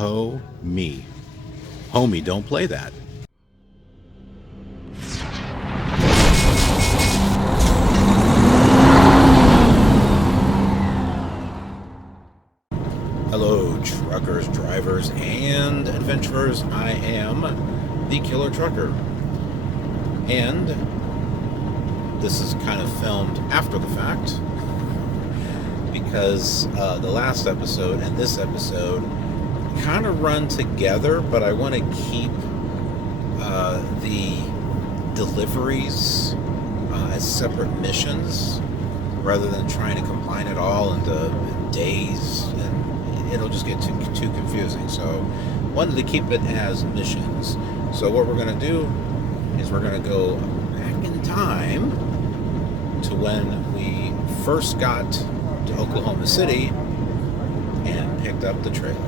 Ho me. Homie, don't play that. Hello, truckers, drivers, and adventurers. I am the KILR Trucker. And this is kind of filmed after the fact because the last episode and this episode kind of run together, but I want to keep the deliveries as separate missions rather than trying to combine it all into days, and it'll just get too confusing. So wanted to keep it as missions. So what we're going to do is we're going to go back in time to when we first got to Oklahoma City and picked up the trailer.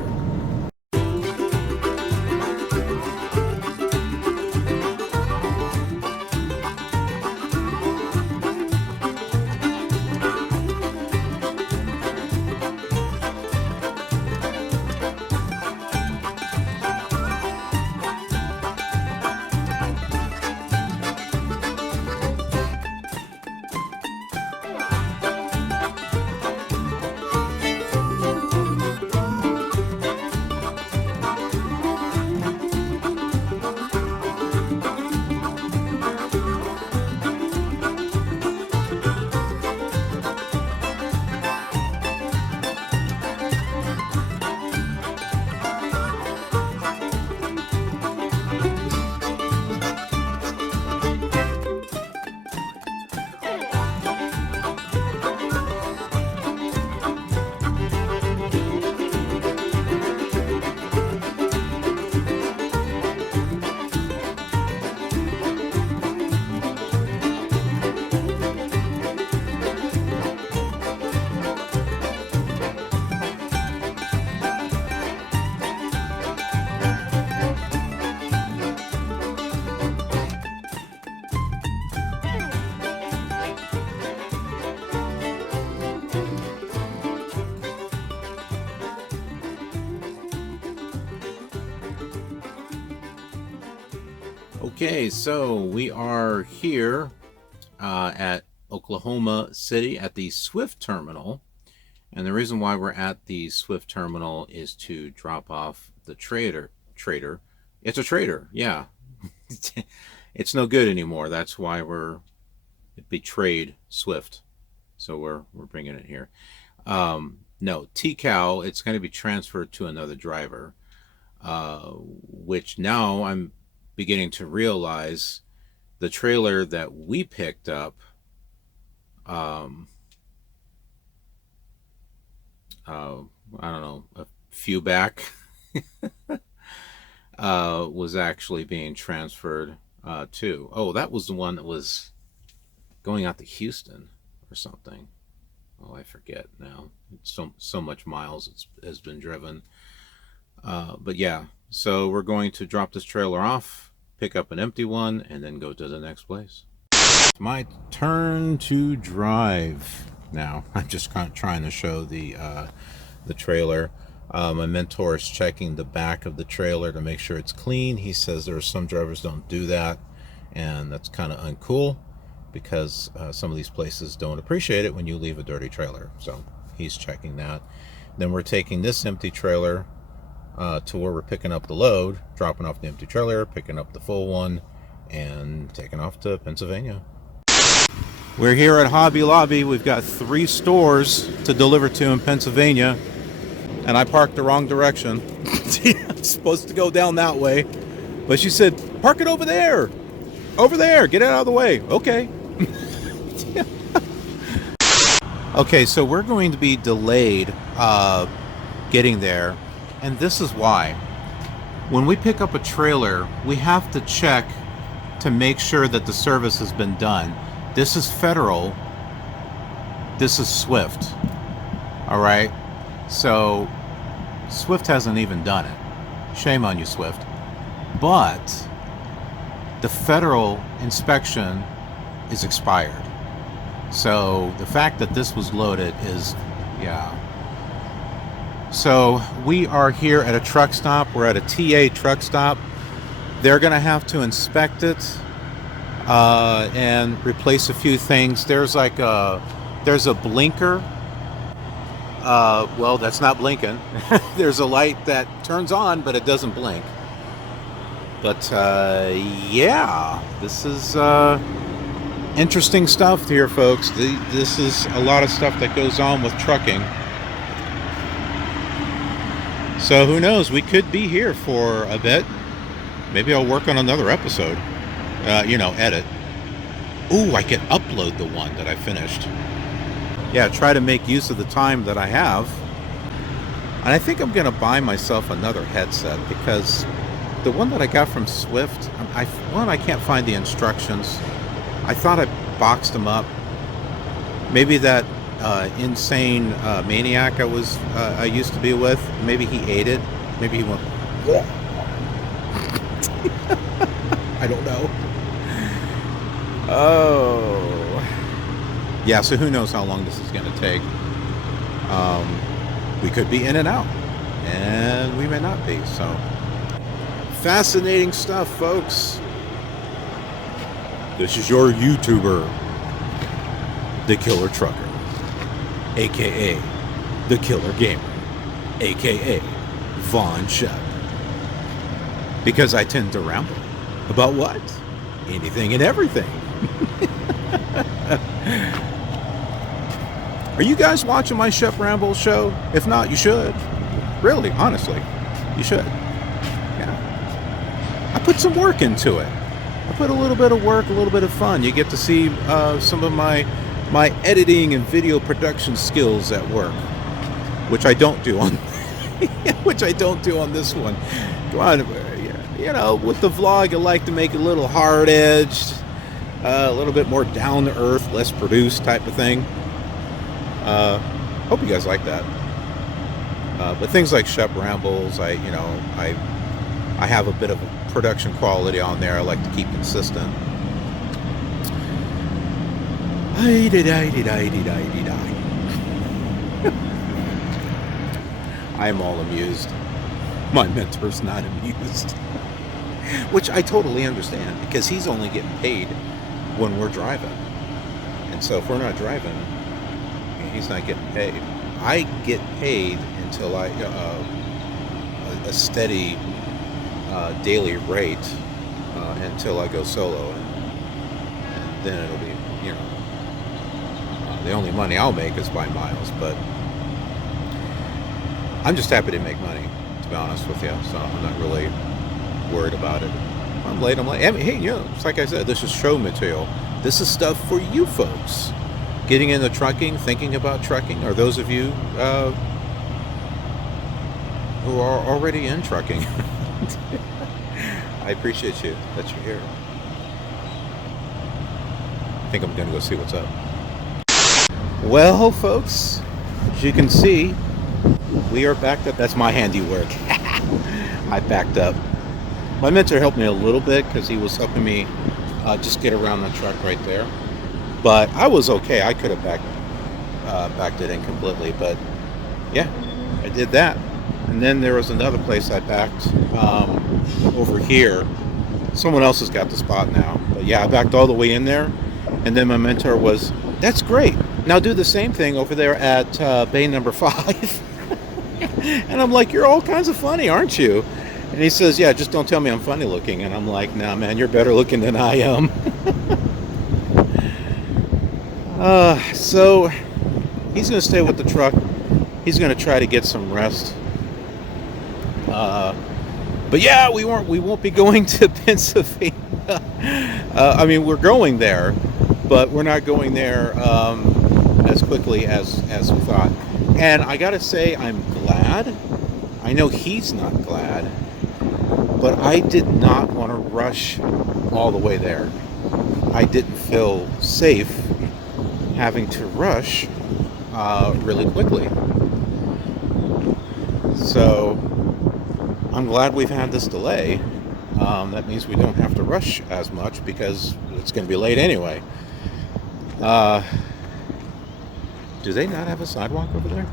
Okay, so we are here at Oklahoma City at the Swift Terminal, and the reason why we're at the Swift Terminal is to drop off the trader. It's a trader, yeah. It's no good anymore. That's why it betrayed Swift, so we're bringing it here. No, TCAL. It's going to be transferred to another driver, which now I'm beginning to realize the trailer that we picked up I don't know, a few back was actually being transferred to, that was the one that was going out to Houston or something. I forget now. It's so much miles has been driven, but yeah. So we're going to drop this trailer off, pick up an empty one, and then go to the next place. It's my turn to drive now. I'm just kind of trying to show the trailer. My mentor is checking the back of the trailer to make sure it's clean. He says there are some drivers don't do that, and that's kind of uncool because some of these places don't appreciate it when you leave a dirty trailer. So he's checking that. Then we're taking this empty trailer to where we're picking up the load, dropping off the empty trailer, picking up the full one, and taking off to Pennsyvania. We're here at Hobby Lobby. We've got 3 stores to deliver to in Pennsyvania, and I parked the wrong direction. I'm supposed to go down that way, but she said, park it over there. Over there, get it out of the way. Okay. Okay, so we're going to be delayed getting there. And this is why. When we pick up a trailer, we have to check to make sure that the service has been done. This is federal. This is Swift. All right? So Swift hasn't even done it. Shame on you, Swift. But the federal inspection is expired. So the fact that this was loaded is, yeah. So we are here at a truck stop. We're at a TA truck stop. They're going to have to inspect it and replace a few things. There's like there's a blinker. Well, that's not blinking. There's a light that turns on, but it doesn't blink. But yeah, this is interesting stuff here, folks. This is a lot of stuff that goes on with trucking. So who knows? We could be here for a bit. Maybe I'll work on another episode. Edit. Ooh, I can upload the one that I finished. Yeah, try to make use of the time that I have. And I think I'm going to buy myself another headset because the one that I got from Swift, I can't find the instructions. I thought I boxed them up. Maybe that insane maniac I used to be with, maybe he ate it. Maybe he went, I don't know. Oh. Yeah, so who knows how long this is going to take. We could be in and out, and we may not be. So, fascinating stuff, folks. This is your YouTuber, the KILR Trucker, aka the KILR Gamer, aka Von Shep. Because I tend to ramble about what? Anything and everything. Are you guys watching my Shep Ramble show? If not, you should. Really, honestly, you should. Yeah. I put some work into it. I put a little bit of work, a little bit of fun. You get to see some of my editing and video production skills at work, which I don't do on this one. Come on, with the vlog, I like to make it a little hard-edged, a little bit more down-to-earth, less produced type of thing. Hope you guys like that. But things like Shep Rambles, I have a bit of a production quality on there. I like to keep consistent. I am all amused. My mentor's not amused. Which I totally understand, because he's only getting paid when we're driving. And so if we're not driving, he's not getting paid. I get paid until a steady daily rate until I go solo, and then it'll be, the only money I'll make is by miles. But I'm just happy to make money, to be honest with you. So I'm not really worried about it. I'm late. I mean, hey, it's like I said, this is show material. This is stuff for you folks getting into trucking, thinking about trucking, or those of you who are already in trucking. I appreciate you that you're here. I think I'm going to go see what's up. Well, folks, as you can see, we are backed up. That's my handiwork. I backed up. My mentor helped me a little bit because he was helping me just get around the truck right there. But I was okay. I could have backed it in completely. But yeah, I did that. And then there was another place I backed over here. Someone else has got the spot now. But yeah, I backed all the way in there. And then my mentor was, that's great. Now do the same thing over there at bay number 5. And I'm like, you're all kinds of funny, aren't you? And he says, yeah, just don't tell me I'm funny looking. And I'm like, nah, man, you're better looking than I am. So he's going to stay with the truck. He's going to try to get some rest. But yeah, we won't be going to Pennsyvania. I mean, we're going there, but we're not going there as quickly as we thought. And I gotta say, I'm glad. I know he's not glad, but I did not want to rush all the way there. I didn't feel safe having to rush really quickly. So I'm glad we've had this delay. That means we don't have to rush as much because it's going to be late anyway. Do they not have a sidewalk over there?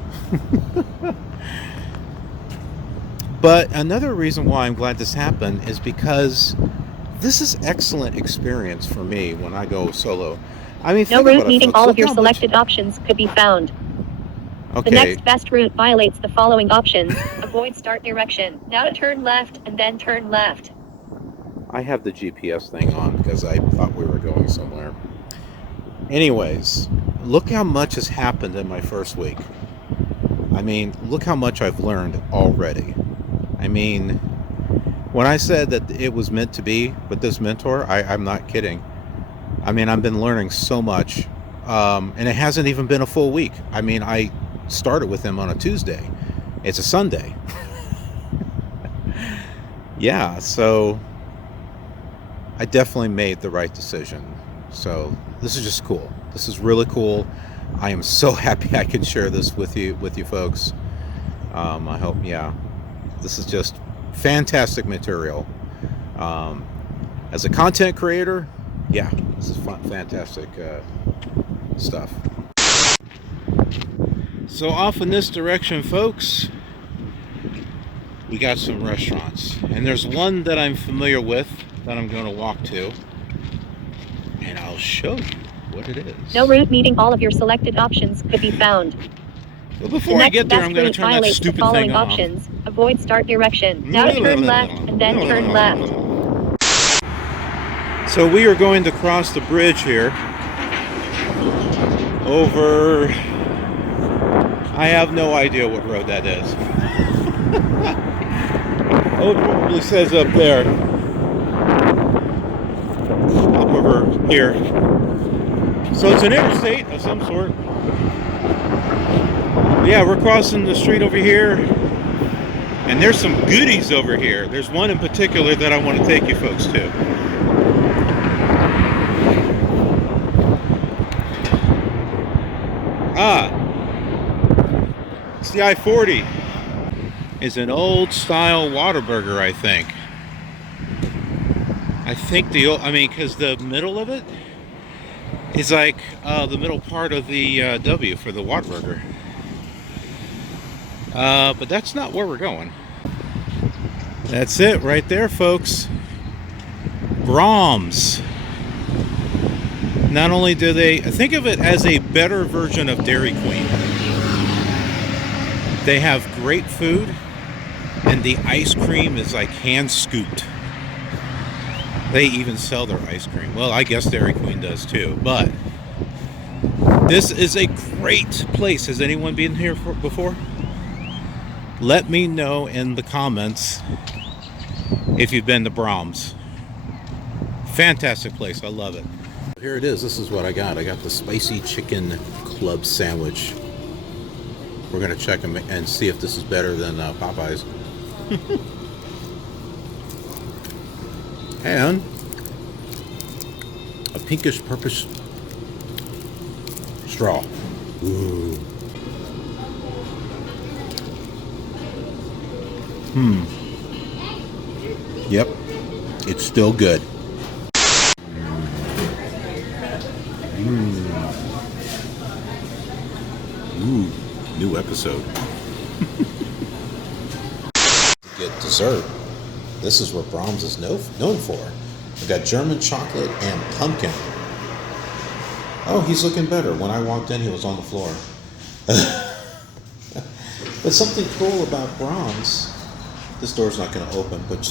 But another reason why I'm glad this happened is because this is excellent experience for me when I go solo. I mean, No think route about it, meeting folks. all of Look your how selected options could be found. The Okay, next best route violates the following options. Avoid start direction. Now to turn left and then turn left. I have the GPS thing on because I thought we were going somewhere. Anyways, look how much has happened in my first week. I mean, look how much I've learned already. I mean, when I said that it was meant to be with this mentor, I'm not kidding. I mean, I've been learning so much, and it hasn't even been a full week. I mean, I started with him on a Tuesday. It's a Sunday. Yeah, so I definitely made the right decision. So this is just cool. This is really cool. I am so happy I can share this with you folks. I hope, yeah, this is just fantastic material. As a content creator, yeah, this is fantastic stuff. So off in this direction, folks, we got some restaurants, and there's one that I'm familiar with that I'm going to walk to, and I'll show you what it is. No route meeting all of your selected options could be found. But before I get there, I'm going to turn that stupid the following thing off. options. Avoid start direction. Now turn left and then turn left. So we are going to cross the bridge here over, I have no idea what road that is. Oh, it probably says up there. Up over here. So it's an interstate of some sort. Yeah, we're crossing the street over here, and there's some goodies over here. There's one in particular that I want to take you folks to. It's the I-40. It's an old style Whataburger, I think. Because the middle of it is like the middle part of the W for the Whataburger. But that's not where we're going. That's it right there, folks. Brahms. Not only do they think of it as a better version of Dairy Queen, they have great food, and the ice cream is like hand scooped. They even sell their ice cream. Well, I guess Dairy Queen does too, but this is a great place. Has anyone been here before? Let me know in the comments if you've been to Brahms. Fantastic place. I love it. Here it is. This is what I got. I got the spicy chicken club sandwich. We're going to check them and see if this is better than Popeyes. And a pinkish purplish straw. Ooh. Yep, it's still good. Ooh, new episode. Get dessert. This is what Brahms is known for. We got German chocolate and pumpkin. Oh, he's looking better. When I walked in, he was on the floor. But something cool about Brahms, this door's not going to open, but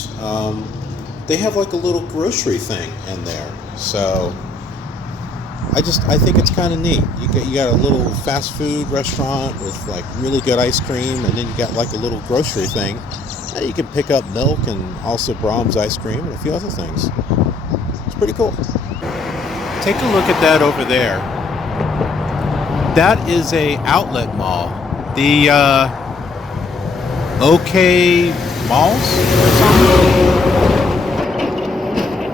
they have like a little grocery thing in there. So I think it's kind of neat. You got a little fast food restaurant with like really good ice cream, and then you got like a little grocery thing. And you can pick up milk and also Brahms ice cream and a few other things. It's pretty cool. Take a look at that over there. That is a outlet mall. The OK Malls or something?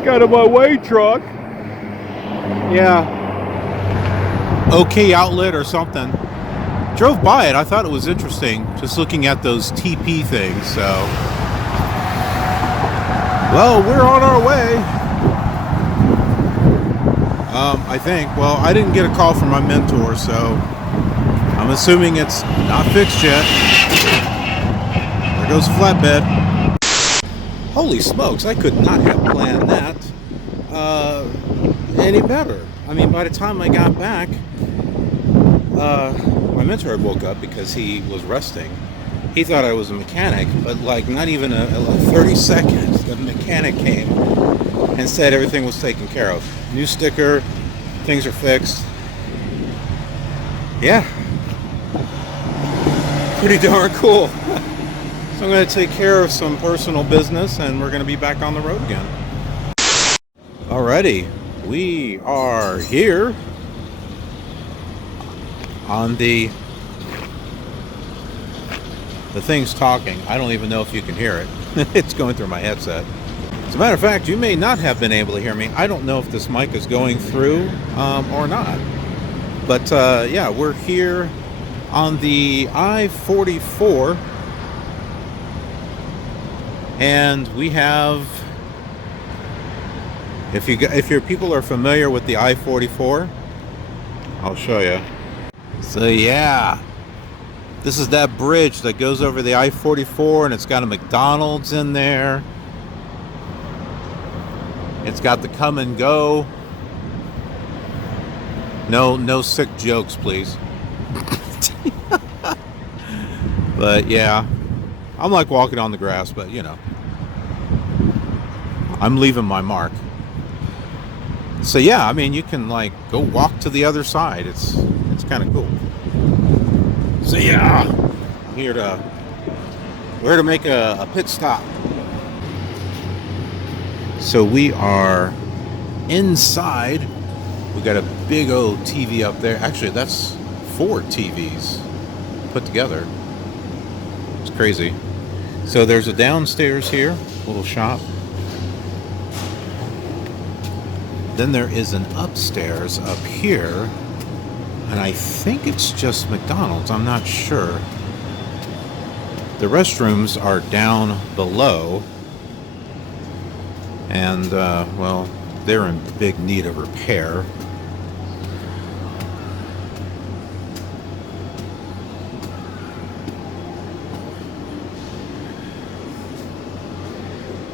Got in my way, truck. Yeah. OK Outlet or something. Drove by it. I thought it was interesting, just looking at those TP things. So, well, we're on our way. I think. Well, I didn't get a call from my mentor, so I'm assuming it's not fixed yet. There goes flatbed. Holy smokes, I could not have planned that any better. I mean, by the time I got back, my mentor had woke up because he was resting. He thought I was a mechanic, but like not even a 30 seconds, the mechanic came and said everything was taken care of. New sticker, things are fixed. Yeah. Pretty darn cool. So I'm going to take care of some personal business and we're going to be back on the road again. Alrighty, we are here on the thing's talking. I don't even know if you can hear it. It's going through my headset. As a matter of fact, you may not have been able to hear me. I don't know if this mic is going through or not. But yeah, we're here on the I-44. And we have, if your people are familiar with the I-44, I'll show you. So yeah, this is that bridge that goes over the I-44, and it's got a McDonald's in there. It's got the come and go. No sick jokes, please. But yeah, I'm like walking on the grass, but you know, I'm leaving my mark. So yeah, I mean, you can like go walk to the other side. It's kind of cool. So yeah, we're here to make a pit stop. So we are inside. We got a big old TV up there. Actually, that's 4 TVs put together. It's crazy. So there's a downstairs here, little shop. Then there is an upstairs up here, and I think it's just McDonald's. I'm not sure. The restrooms are down below, and well, they're in big need of repair.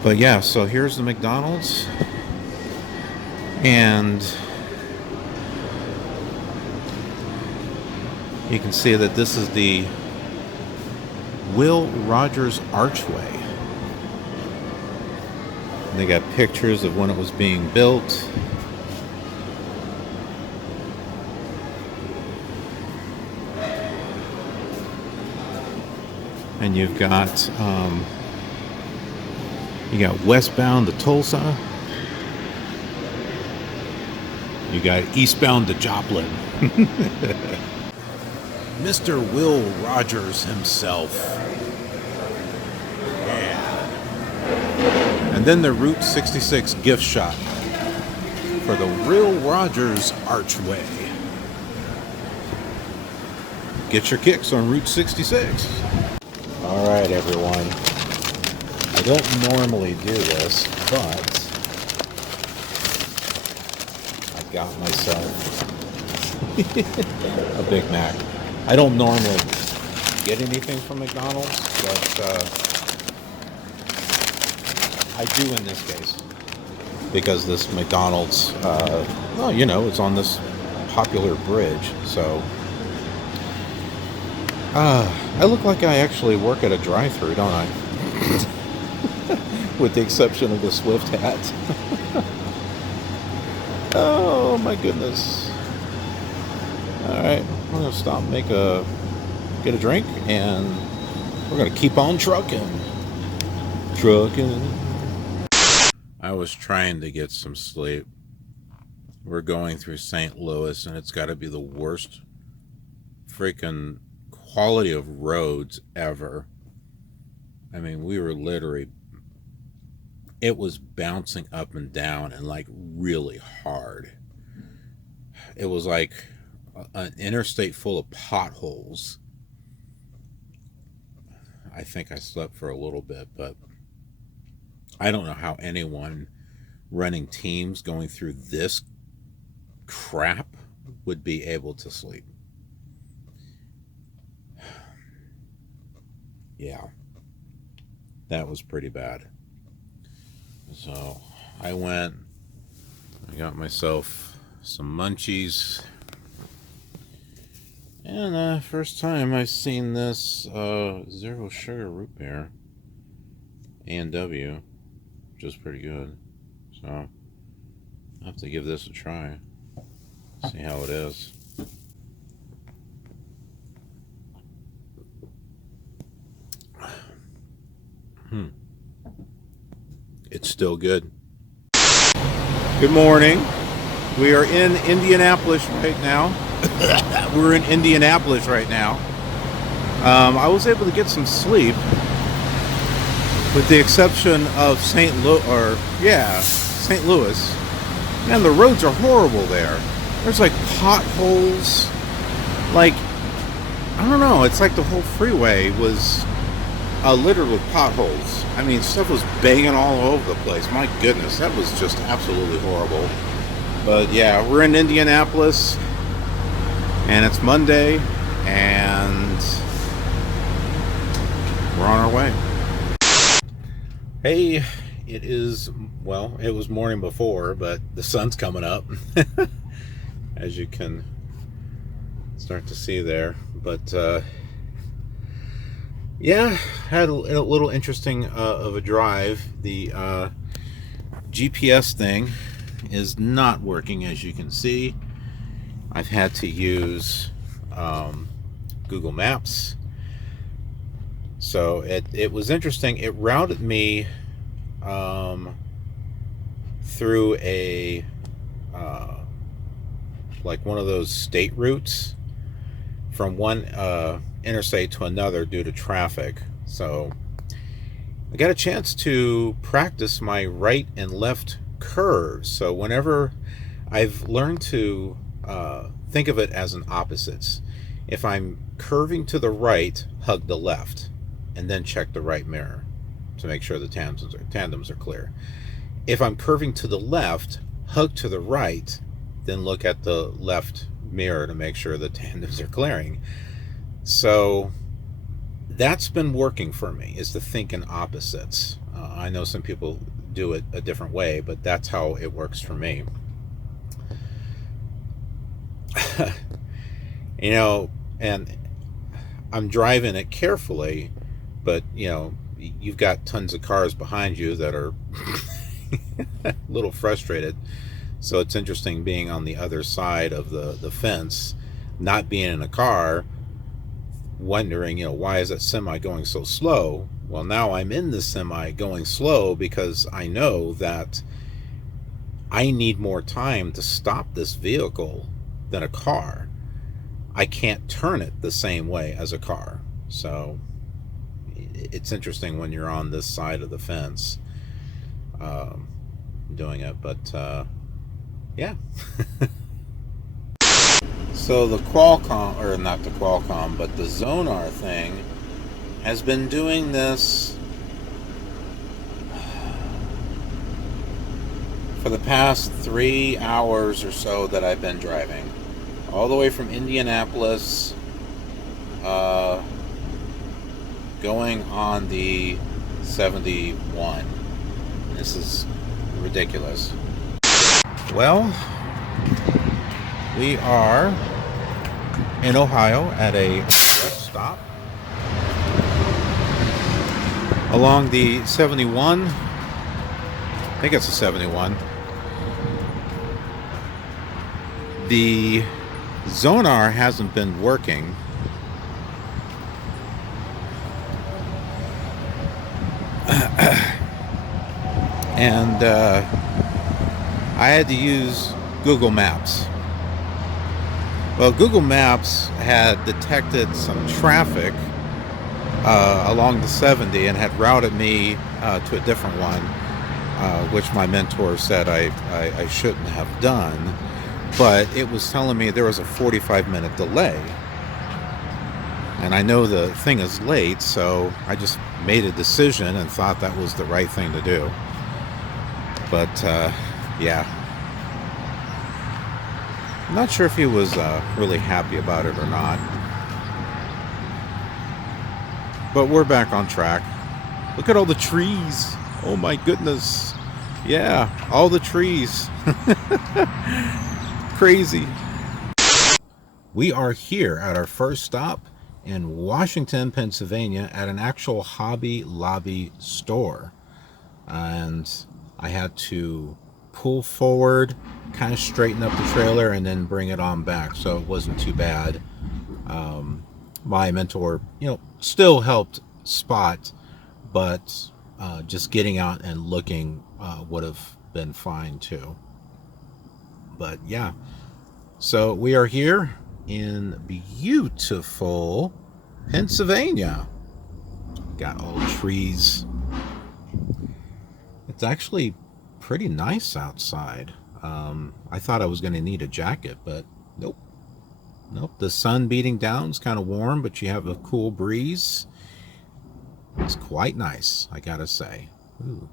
But yeah, so here's the McDonald's. And you can see that this is the Will Rogers Archway. And they got pictures of when it was being built. And you've got westbound to Tulsa. You got eastbound to Joplin. Mr. Will Rogers himself. Yeah. And then the Route 66 gift shop for the Will Rogers Archway. Get your kicks on Route 66. All right, everyone. I don't normally do this, but got myself a Big Mac. I don't normally get anything from McDonald's, but I do in this case because this McDonald's, well, you know, it's on this popular bridge, so I look like I actually work at a drive-thru, don't I? With the exception of the Swift hat. Oh my goodness. Alright, I'm gonna stop, get a drink, and we're gonna keep on trucking. I was trying to get some sleep. We're going through St. Louis, and it's gotta be the worst freaking quality of roads ever. I mean, we were literally, it was bouncing up and down and like really hard. It was like an interstate full of potholes. I think I slept for a little bit, but I don't know how anyone running teams going through this crap would be able to sleep. Yeah. that was pretty bad. So I got myself some munchies. And first time I've seen this zero sugar root beer A&W, which is pretty good. So I'll have to give this a try. See how it is. It's still good. Good morning. We are in Indianapolis right now. We're in Indianapolis right now. I was able to get some sleep, with the exception of St. Louis. Man, the roads are horrible there. There's like potholes. Like, I don't know. It's like the whole freeway was littered with potholes. I mean, stuff was banging all over the place. My goodness, that was just absolutely horrible. But yeah, we're in Indianapolis, and it's Monday, and we're on our way. Hey, it is, well, it was morning before, but the sun's coming up, as you can start to see there. But yeah, had a little interesting of a drive. The GPS thing is not working, as you can see. I've had to use Google Maps. So it was interesting. It routed me through a like one of those state routes from one interstate to another due to traffic. So I got a chance to practice my right and left curves. So whenever I've learned to think of it as an opposites. If I'm curving to the right, hug the left, and then check the right mirror to make sure the tandems are clear. If I'm curving to the left, hug to the right, then look at the left mirror to make sure the tandems are clearing. So that's been working for me, is to think in opposites. I know some people do it a different way, but that's how it works for me. You know, and I'm driving it carefully, but you know, you've got tons of cars behind you that are a little frustrated. So it's interesting being on the other side of the fence, not being in a car, wondering, you know, why is that semi going so slow? Well, now I'm in the semi going slow because I know that I need more time to stop this vehicle than a car. I can't turn it the same way as a car. So it's interesting when you're on this side of the fence doing it, but yeah. So the Qualcomm, or not the Qualcomm, but the Zonar thing has been doing this for the past 3 hours or so that I've been driving. All the way from Indianapolis, going on the 71. This is ridiculous. Well, we are in Ohio at a rest stop along the 71. I think it's a 71. The Zonar hasn't been working. And I had to use Google Maps. Well, Google Maps had detected some traffic along the 70 and had routed me to a different one, which my mentor said I shouldn't have done. But it was telling me there was a 45-minute delay. And I know the thing is late, so I just made a decision and thought that was the right thing to do. But, yeah. I'm not sure if he was really happy about it or not. But we're back on track. Look at all the trees. Oh my goodness. Yeah, all the trees. Crazy. We are here at our first stop in Washington, Pennsylvania at an actual Hobby Lobby store. And I had to pull forward, kind of straighten up the trailer, and then bring it on back. So it wasn't too bad. My mentor, still helped spot, but just getting out and looking would have been fine too. But yeah, so we are here in beautiful Pennsyvania. Got all trees. It's actually pretty nice outside. I thought I was going to need a jacket, but nope. Nope, the sun beating down is kind of warm, but you have a cool breeze. It's quite nice, I gotta say. Ooh.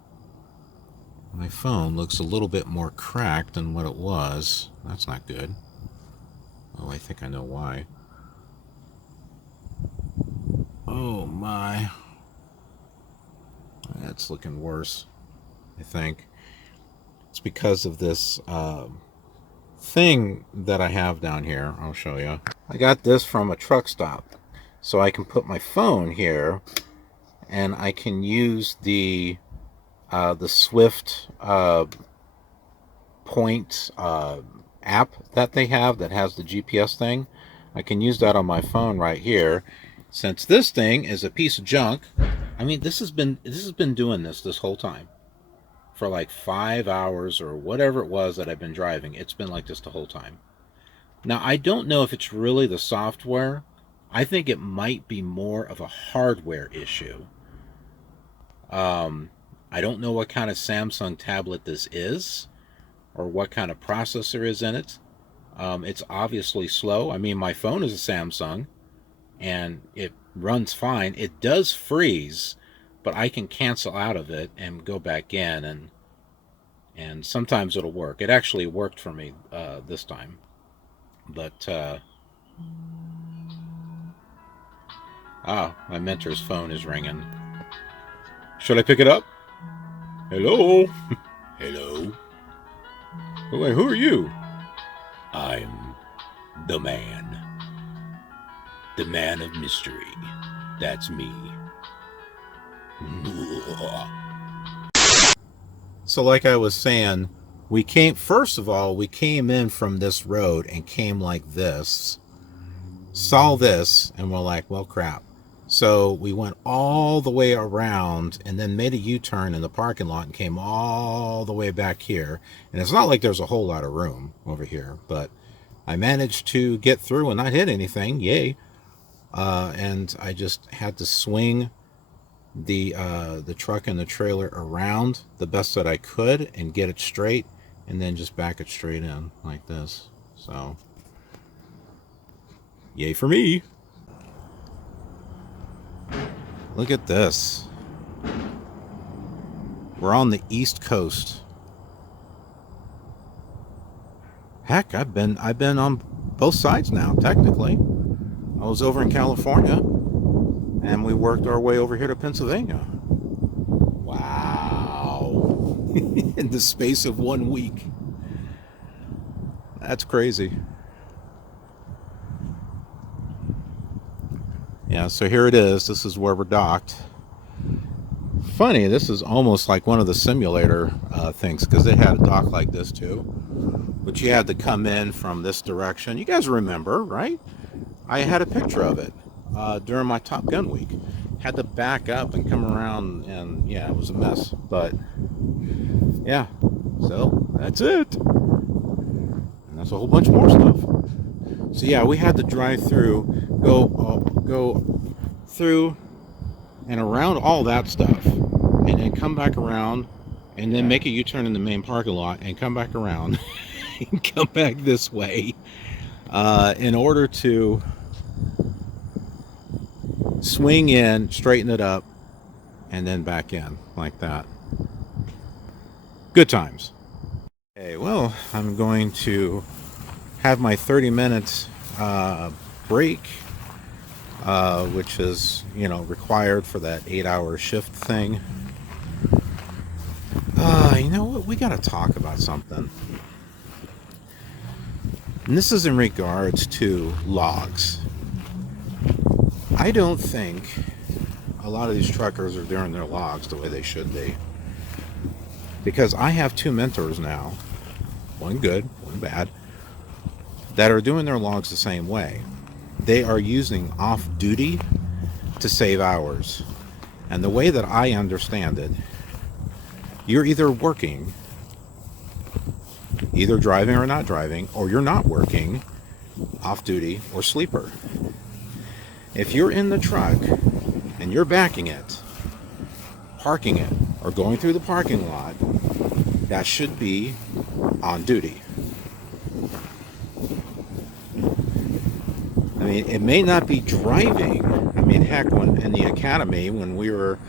My phone looks a little bit more cracked than what it was. That's not good. Oh, I think I know why. Oh my. That's looking worse, I think. It's because of this thing that I have down here. I'll show you. I got this from a truck stop. So I can put my phone here and I can use the Swift Point app that they have that has the GPS thing. I can use that on my phone right here. Since this thing is a piece of junk, I mean, this has been doing this whole time. For like 5 hours or whatever it was that I've been driving. It's been like this the whole time. Now, I don't know if it's really the software. I think it might be more of a hardware issue. I don't know what kind of Samsung tablet this is or what kind of processor is in it. It's obviously slow. I mean, my phone is a Samsung and it runs fine. It does freeze, but I can cancel out of it and go back in, and sometimes it'll work. It actually worked for me this time. But my mentor's phone is ringing. Should I pick it up? Hello? Hello? Wait, who are you? I'm the man. The man of mystery. That's me. So like I was saying, first of all, we came in from this road and came like this. Saw this and we're like, well, crap. So we went all the way around and then made a U-turn in the parking lot and came all the way back here. And it's not like there's a whole lot of room over here, but I managed to get through and not hit anything. Yay. And I just had to swing the truck and the trailer around the best that I could and get it straight and then just back it straight in like this. So yay for me. Look at this. We're on the East Coast. Heck, I've been on both sides now, technically. I was over in California and we worked our way over here to Pennsylvania. Wow. In the space of 1 week. That's crazy. Yeah, so here it is. This is where we're docked. Funny, this is almost like one of the simulator things, because they had a dock like this too. But you had to come in from this direction. You guys remember, right? I had a picture of it during my Top Gun week. Had to back up and come around, and yeah, it was a mess. But yeah, so that's it. And that's a whole bunch more stuff. So yeah, we had to drive through, go through and around all that stuff, and then come back around, and then make a U-turn in the main parking lot, and come back around, and come back this way, in order to swing in, straighten it up, and then back in like that. Good times. Okay, well, I'm going to have my 30 minutes break which is, you know, required for that 8-hour shift thing. You know what? We got to talk about something. And this is in regards to logs. I don't think a lot of these truckers are doing their logs the way they should be. Because I have 2 mentors now, one good, one bad, that are doing their logs the same way. They are using off-duty to save hours. And the way that I understand it, you're either working, either driving or not driving, or you're not working, off-duty or sleeper. If you're in the truck and you're backing it, parking it, or going through the parking lot, that should be on duty. I mean, it may not be driving. I mean, heck, when in the academy, when we were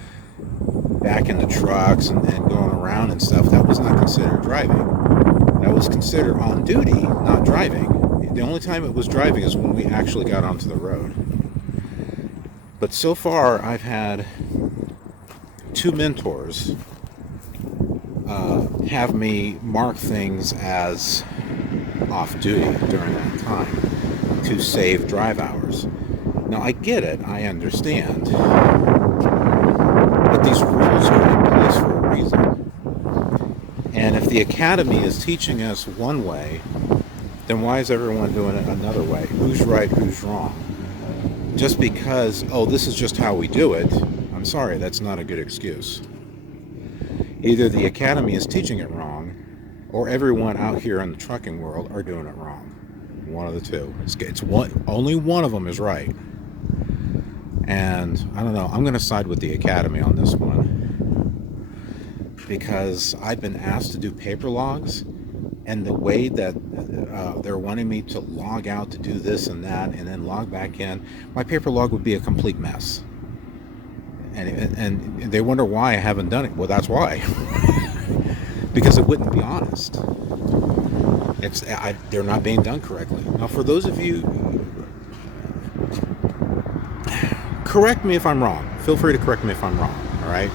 back in the trucks and going around and stuff, that was not considered driving. That was considered on duty, not driving. The only time it was driving is when we actually got onto the road. But so far, I've had 2 mentors have me mark things as off-duty during that time to save drive hours. Now, I get it. I understand. But these rules are in place for a reason. And if the academy is teaching us one way, then why is everyone doing it another way? Who's right, who's wrong? Just because, oh, this is just how we do it, I'm sorry, that's not a good excuse. Either the academy is teaching it wrong, or everyone out here in the trucking world are doing it wrong. One of the two. It's one, only one of them is right. And I don't know, I'm going to side with the academy on this one. Because I've been asked to do paper logs, and the way that they're wanting me to log out to do this and that, and then log back in, my paper log would be a complete mess. And they wonder why I haven't done it. Well, that's why. Because it wouldn't be honest. They're not being done correctly. Now, for those of you, correct me if I'm wrong. Feel free to correct me if I'm wrong, all right?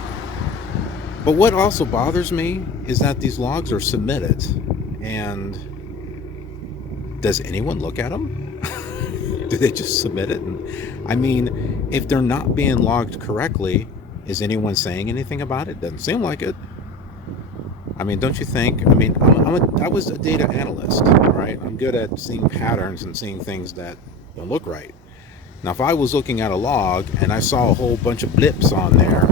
But what also bothers me is that these logs are submitted, and does anyone look at them? Do they just submit it? And, I mean, if they're not being logged correctly, is anyone saying anything about it? Doesn't seem like it. I mean, don't you think? I mean, I was a data analyst, right? I'm good at seeing patterns and seeing things that don't look right. Now, if I was looking at a log and I saw a whole bunch of blips on there,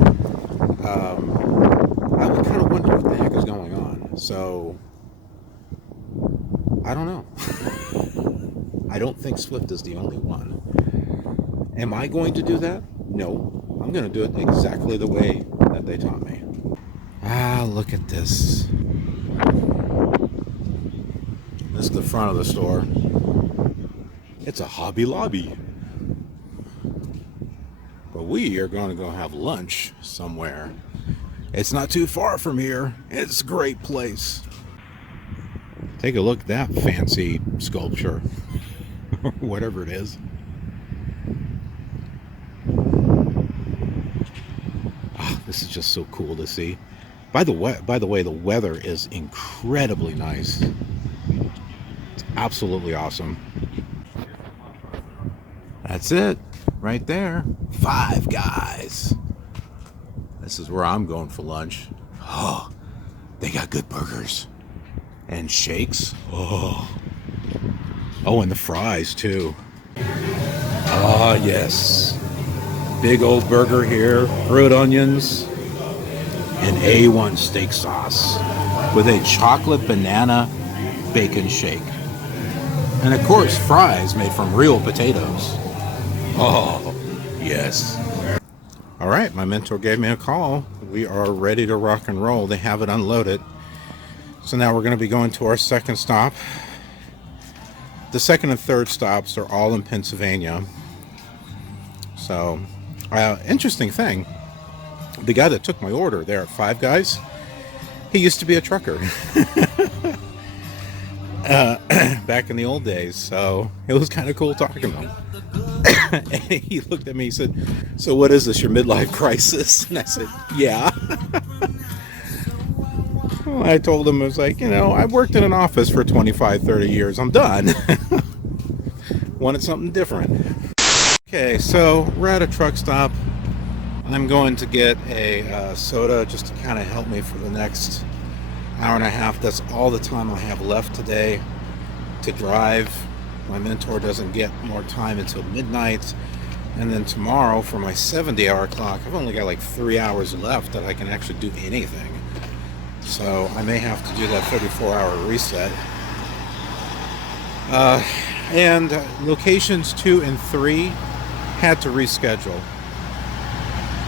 I would kind of wonder what the heck is going on. So, I don't know. I don't think Swift is the only one. Am I going to do that? No. I'm going to do it exactly the way that they taught me. Ah, look at this. This is the front of the store. It's a Hobby Lobby. But we are going to go have lunch somewhere. It's not too far from here. It's a great place. Take a look at that fancy sculpture. Whatever it is. This is just so cool to see. By the way, the weather is incredibly nice. It's absolutely awesome. That's it, right there. Five Guys. This is where I'm going for lunch. Oh, they got good burgers and shakes. Oh, and the fries too. Ah, yes. Big old burger here, grilled onions, and A1 steak sauce with a chocolate banana bacon shake. And of course, fries made from real potatoes. Oh, yes. All right, my mentor gave me a call. We are ready to rock and roll. They have it unloaded. So now we're going to be going to our second stop. The second and third stops are all in Pennsyvania. So, interesting thing, the guy that took my order there at Five Guys, he used to be a trucker back in the old days. So it was kind of cool talking to him. And he looked at me, he said, "So what is this, your midlife crisis?" And I said, "Yeah." Well, I told him, I was like, I've worked in an office for 25, 30 years. I'm done. Wanted something different. Okay, so we're at a truck stop. I'm going to get a soda just to kind of help me for the next hour and a half. That's all the time I have left today to drive. My mentor doesn't get more time until midnight. And then tomorrow for my 70-hour clock, I've only got like 3 hours left that I can actually do anything. So I may have to do that 34-hour reset. And locations 2 and 3 had to reschedule.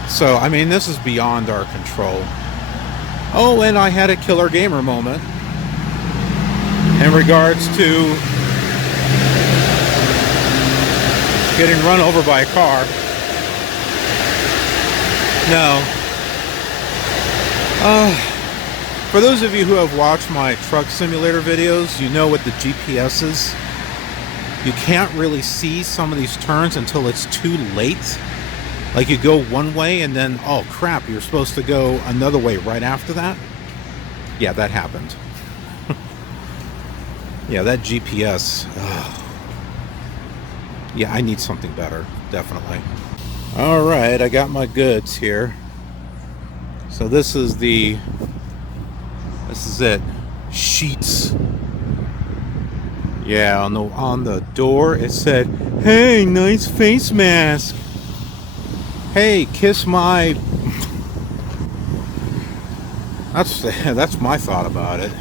So, I mean, this is beyond our control. Oh, and I had a killer gamer moment in regards to getting run over by a car. No. For those of you who have watched my truck simulator videos, you know what the GPS is. You can't really see some of these turns until it's too late. Like you go one way and then, oh crap, you're supposed to go another way right after that. Yeah, that happened. Yeah, that GPS. Yeah, I need something better, definitely. All right, I got my goods here. So this is it. Sheets. Yeah, on the door it said, "Hey, nice face mask. Hey, kiss my..." That's my thought about it.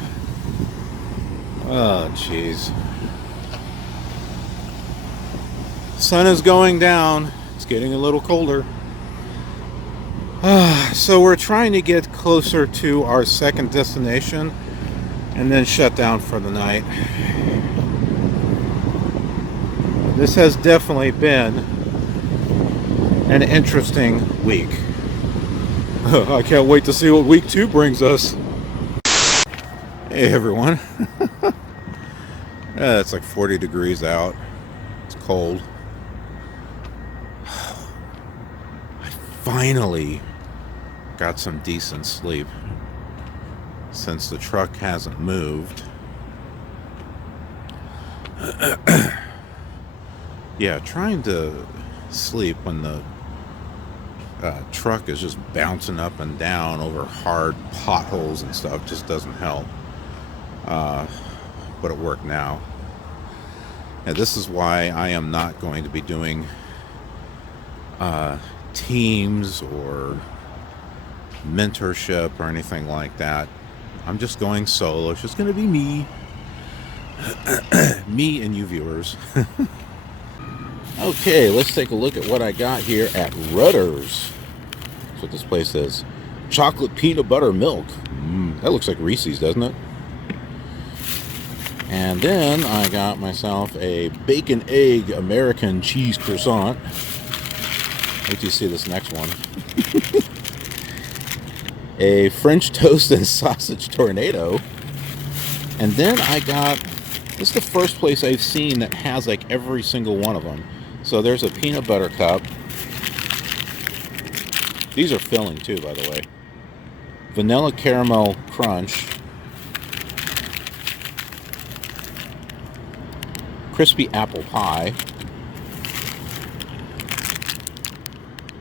Oh, jeez. Sun is going down. It's getting a little colder. So we're trying to get closer to our second destination and then shut down for the night. This has definitely been an interesting week. I can't wait to see what week 2 brings us. Hey everyone. It's like 40 degrees out. It's cold. I finally got some decent sleep since the truck hasn't moved. Yeah, trying to sleep when the truck is just bouncing up and down over hard potholes and stuff just doesn't help. But it worked now. And this is why I am not going to be doing teams or mentorship or anything like that. I'm just going solo. It's just going to be me. Me and you viewers. Okay, let's take a look at what I got here at Rutter's. That's what this place is. Chocolate peanut butter milk. That looks like Reese's, doesn't it? And then I got myself a bacon egg American cheese croissant. Wait till you see this next one. A French toast and sausage tornado. And then I got, this is the first place I've seen that has like every single one of them. So there's a peanut butter cup. These are filling too, by the way. Vanilla caramel crunch. Crispy apple pie.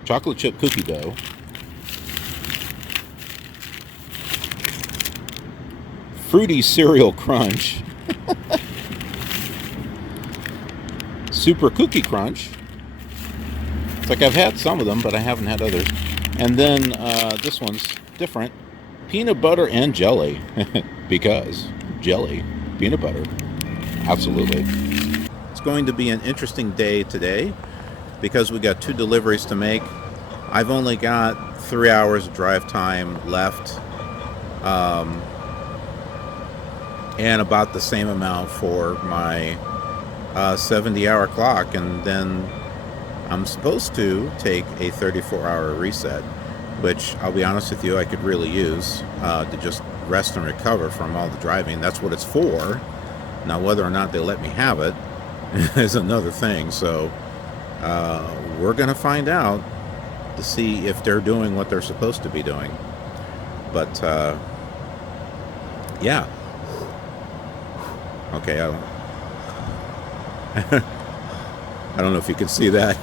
Chocolate chip cookie dough. Fruity cereal crunch. Super cookie crunch. It's like I've had some of them, but I haven't had others. And then this one's different. Peanut butter and jelly. Because jelly, peanut butter. Absolutely. It's going to be an interesting day today because we got 2 deliveries to make. I've only got 3 hours of drive time left. And about the same amount for my 70-hour clock, and then I'm supposed to take a 34-hour reset, which I'll be honest with you, I could really use to just rest and recover from all the driving. That's what it's for. Now, whether or not they let me have it is another thing. So We're going to find out to see if they're doing what they're supposed to be doing. But, yeah. Okay, I don't know if you can see that.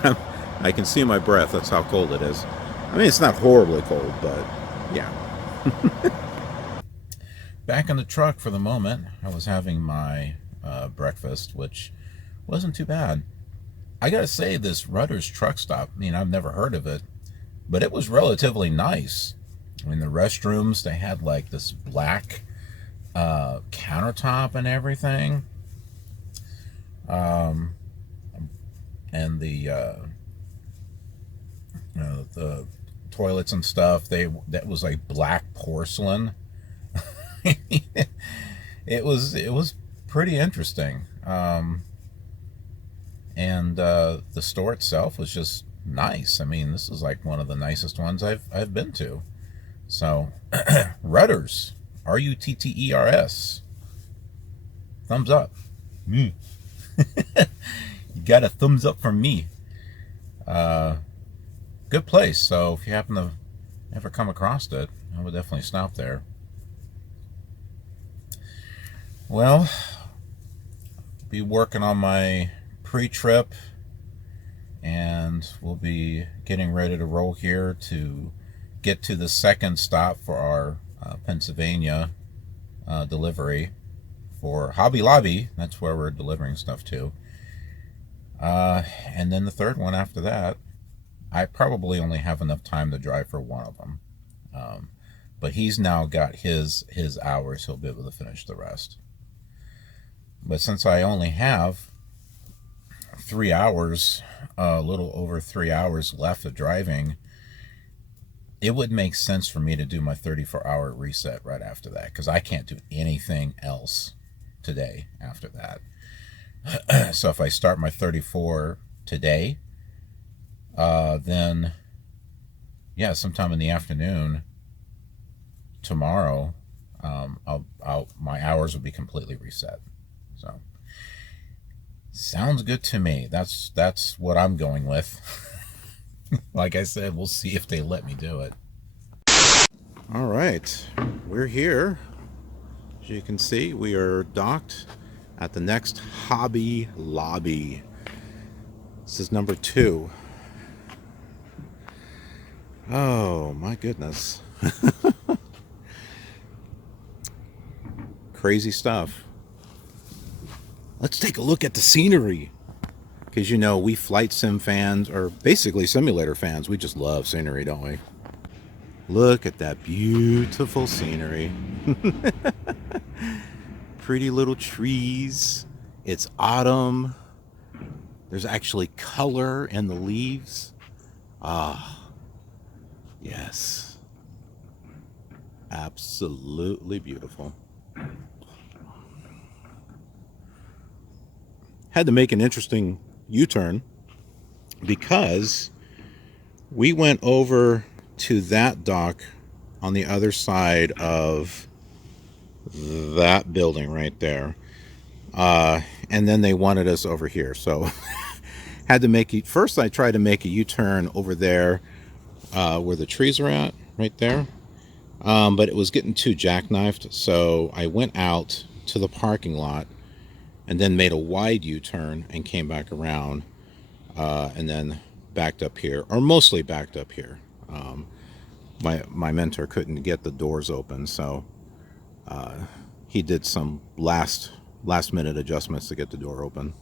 I can see my breath. That's how cold it is. I mean, it's not horribly cold, but yeah. Back in the truck for the moment. I was having my breakfast, which wasn't too bad. I gotta say, this Rutter's truck stop, I mean, I've never heard of it, but it was relatively nice. I mean, the restrooms, they had like this black countertop and everything. And the toilets and stuff, that was like black porcelain. it was pretty interesting. And the store itself was just nice. I mean, this is like one of the nicest ones I've been to. So, Rutters, Rutters, thumbs up. Me. You got a thumbs up from me. Good place. So if you happen to ever come across it, I would definitely stop there. Well, be working on my pre-trip, and we'll be getting ready to roll here to get to the second stop for our Pennsyvania delivery for Hobby Lobby. That's where we're delivering stuff to. And then the third one after that, I probably only have enough time to drive for one of them. But he's now got his hours. He'll be able to finish the rest. But since I only have 3 hours, a little over 3 hours left of driving, it would make sense for me to do my 34-hour reset right after that, because I can't do anything else today after that. So if I start my 34 today, then yeah, sometime in the afternoon tomorrow, my hours will be completely reset. So sounds good to me. That's what I'm going with. Like I said, we'll see if they let me do it. All right, we're here. As you can see, we are docked at the next Hobby Lobby. This is number 2. Oh my goodness. Crazy stuff. Let's take a look at the scenery. Because, you know, we flight sim fans, or basically simulator fans, we just love scenery, don't we? Look at that beautiful scenery. Pretty little trees. It's autumn. There's actually color in the leaves. Ah, yes. Absolutely beautiful. Had to make an interesting U-turn because we went over to that dock on the other side of that building right there, and then they wanted us over here, so had to make it. First I tried to make a U-turn over there where the trees are at right there, but it was getting too jackknifed, so I went out to the parking lot and then made a wide U-turn and came back around, and then backed up here, or mostly backed up here. My mentor couldn't get the doors open, so he did some last minute adjustments to get the door open.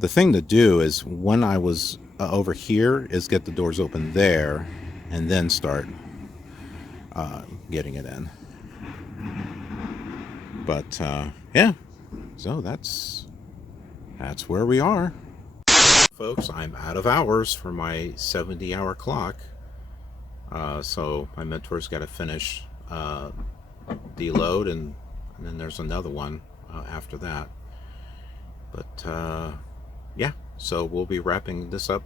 The thing to do is, when I was over here, is get the doors open there and then start getting it in. But yeah. So that's where we are. Folks, I'm out of hours for my 70-hour clock. So my mentor's got to finish deload, and then there's another one after that. But yeah, so we'll be wrapping this up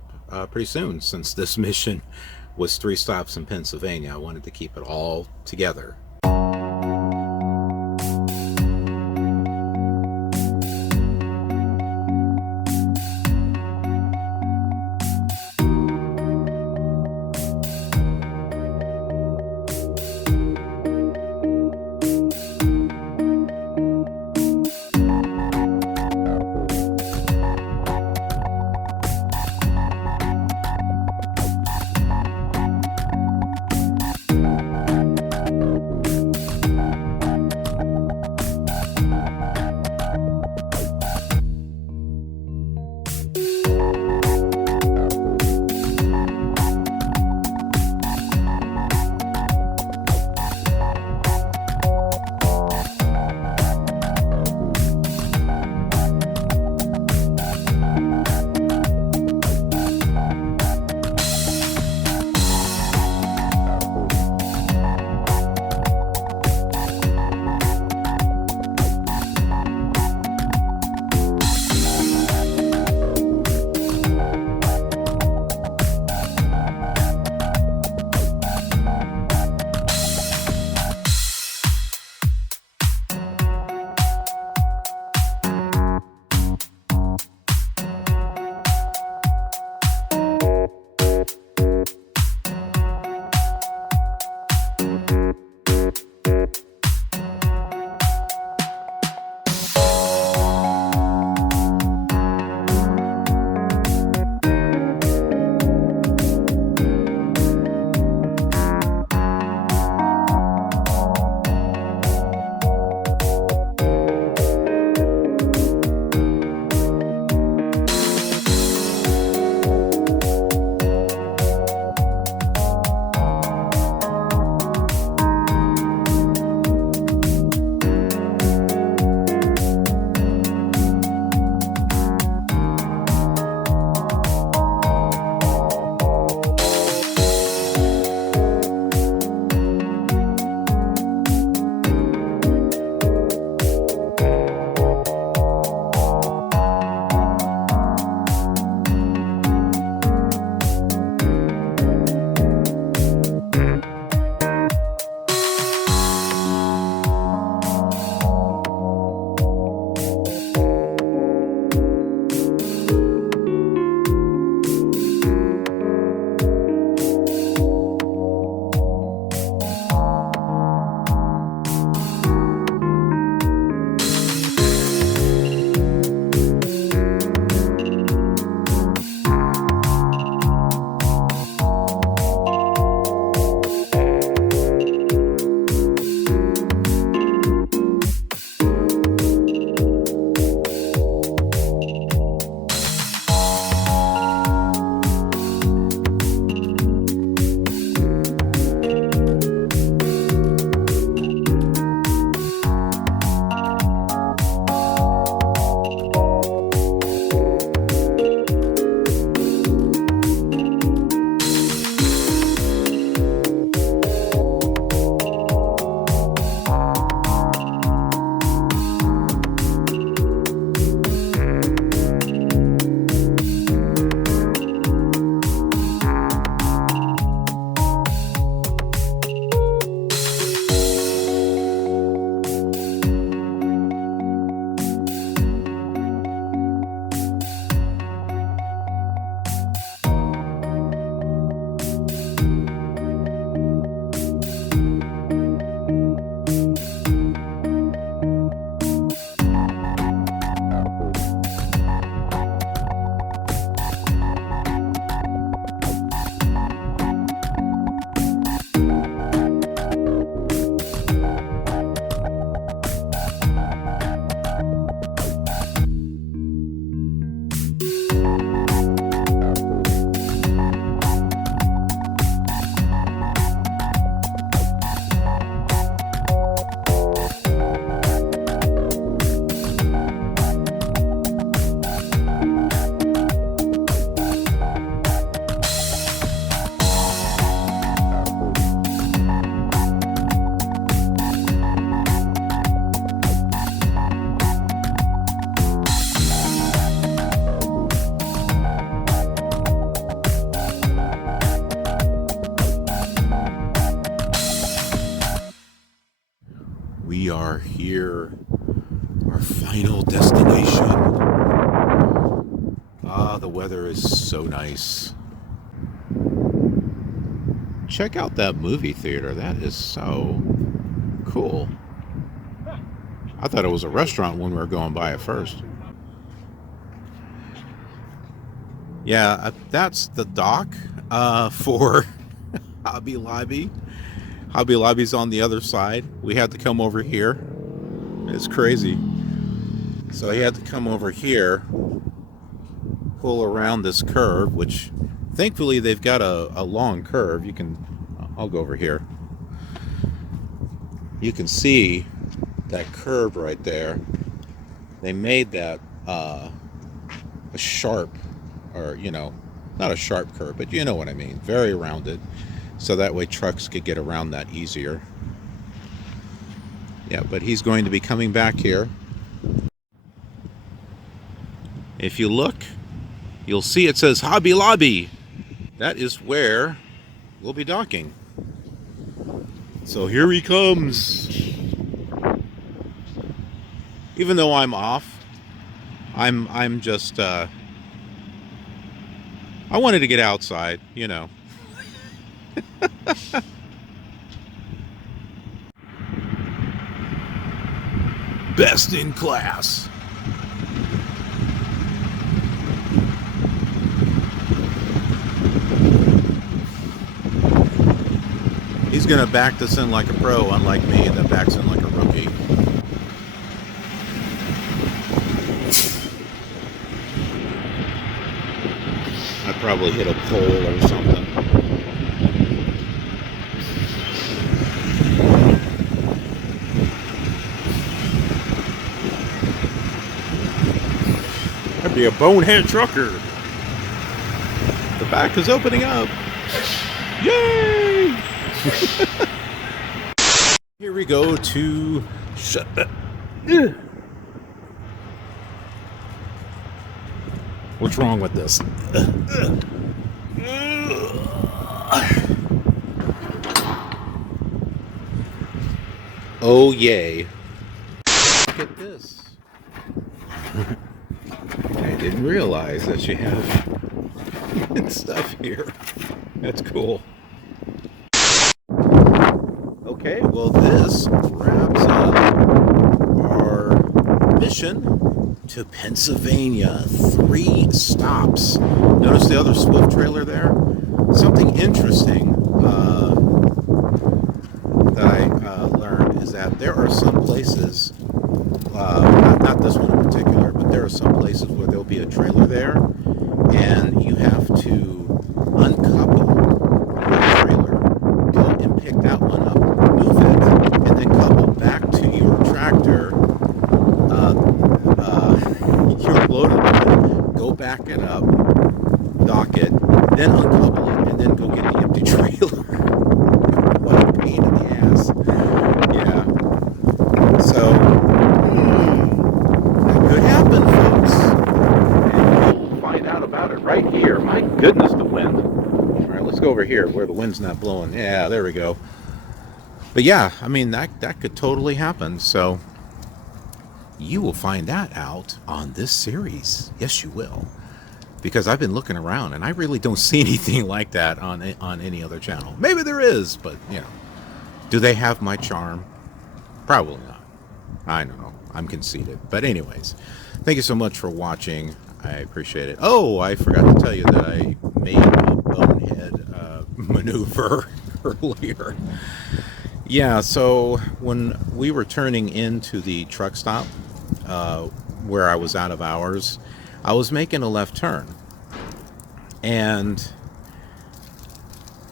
pretty soon, since this mission was 3 stops in Pennsyvania. I wanted to keep it all together. We are here, our final destination. Ah, the weather is so nice. Check out that movie theater. That is so cool. I thought it was a restaurant when we were going by at first. Yeah, that's the dock for Hobby Lobby. Hobby Lobby's on the other side. We had to come over here. It's crazy. So he had to come over here, pull around this curve, which thankfully they've got a long curve. You can, I'll go over here. You can see that curve right there. They made that a sharp, or not a sharp curve, but you know what I mean, very rounded, so that way trucks could get around that easier. Yeah, but he's going to be coming back here. If you look, you'll see it says Hobby Lobby. That is where we'll be docking. So here he comes. Even though I'm off, I'm just I wanted to get outside, Best in class. He's gonna back this in like a pro, unlike me that backs in like a rookie. I'd probably hit a pole or something. That'd be a Bonehead Trucker. The back is opening up. Yay! Here we go to shut that. What's wrong with this? Oh yay. Look at this. I didn't realize that you have stuff here. That's cool. Okay, well this wraps up our mission to Pennsyvania. 3 stops. Notice the other Swift trailer there? Something interesting that I learned is that there are some places, not this one in particular, but there are some places where there'll be a trailer there and you have to uncouple the trailer, go and pick that one up, move it, and then couple back to your tractor. You're loaded with it, go back it up, dock it, then uncouple it, and then go get the empty trailer. What a pain in the ass. Yeah. So, that could happen, folks. And you'll find out about it right here. My goodness, the wind. All right, let's go over here where the wind's not blowing. Yeah, there we go. But yeah, I mean, that could totally happen. So, you will find that out on this series. Yes, you will. Because I've been looking around and I really don't see anything like that on any other channel. Maybe there is, but do they have my charm? Probably not. I don't know. I'm conceited. But anyways, thank you so much for watching. I appreciate it. Oh, I forgot to tell you that I made a bonehead maneuver earlier. Yeah, so when we were turning into the truck stop, where I was out of hours, I was making a left turn, and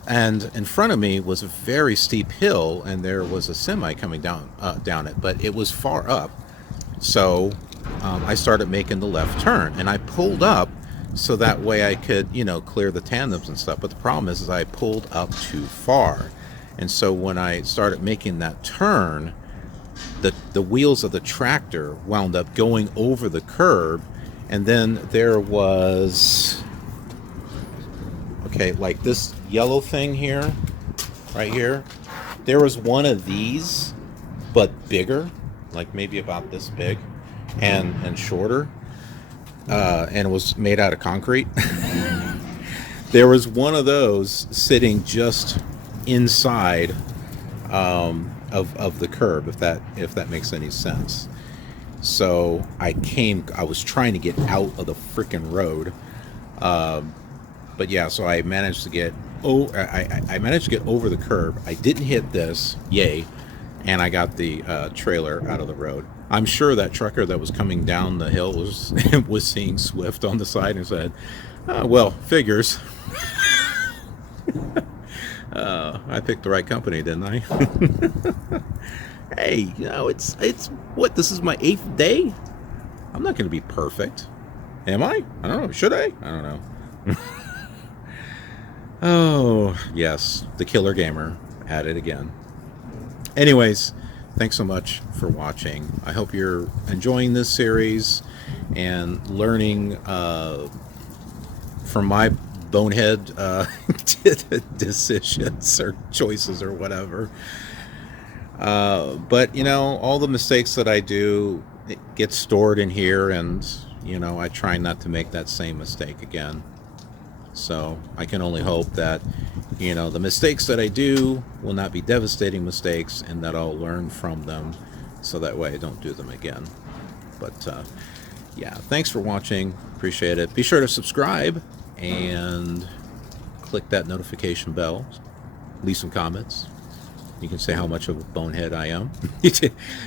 in front of me was a very steep hill, and there was a semi coming down it, but it was far up. So I started making the left turn, and I pulled up so that way I could, clear the tandems and stuff. But the problem is I pulled up too far. And so when I started making that turn, the wheels of the tractor wound up going over the curb, and then there was, okay, like this yellow thing here, right here, there was one of these but bigger, like maybe about this big, and shorter, and it was made out of concrete. There was one of those sitting just inside of the curb, if that makes any sense. So I was trying to get out of the freaking road, but yeah, so I managed to get I managed to get over the curb. I didn't hit this, yay, and I got the trailer out of the road. I'm sure that trucker that was coming down the hill was seeing Swift on the side and said, oh, well, figures. I picked the right company, didn't I? Hey, it's what, this is my 8th day? I'm not going to be perfect. Am I? I don't know. Should I? I don't know. Oh, yes. The Killer Gamer at it again. Anyways, thanks so much for watching. I hope you're enjoying this series and learning from my bonehead decisions or choices or whatever. But, all the mistakes that I do, it gets stored in here, and, I try not to make that same mistake again. So I can only hope that, the mistakes that I do will not be devastating mistakes, and that I'll learn from them so that way I don't do them again. But, yeah, thanks for watching. Appreciate it. Be sure to subscribe and click that notification bell. Leave some comments. You can say how much of a bonehead I am.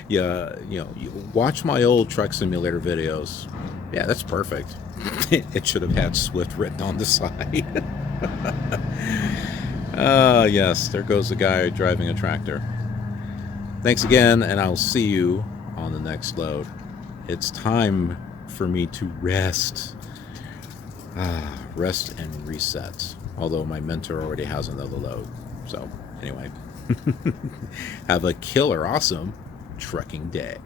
Yeah, you watch my old truck simulator videos. Yeah, that's perfect. It should have had Swift written on the side. Yes, there goes the guy driving a tractor. Thanks again, and I'll see you on the next load. It's time for me to rest. Rest and reset. Although my mentor already has another load. So, anyway. Have a killer awesome trucking day.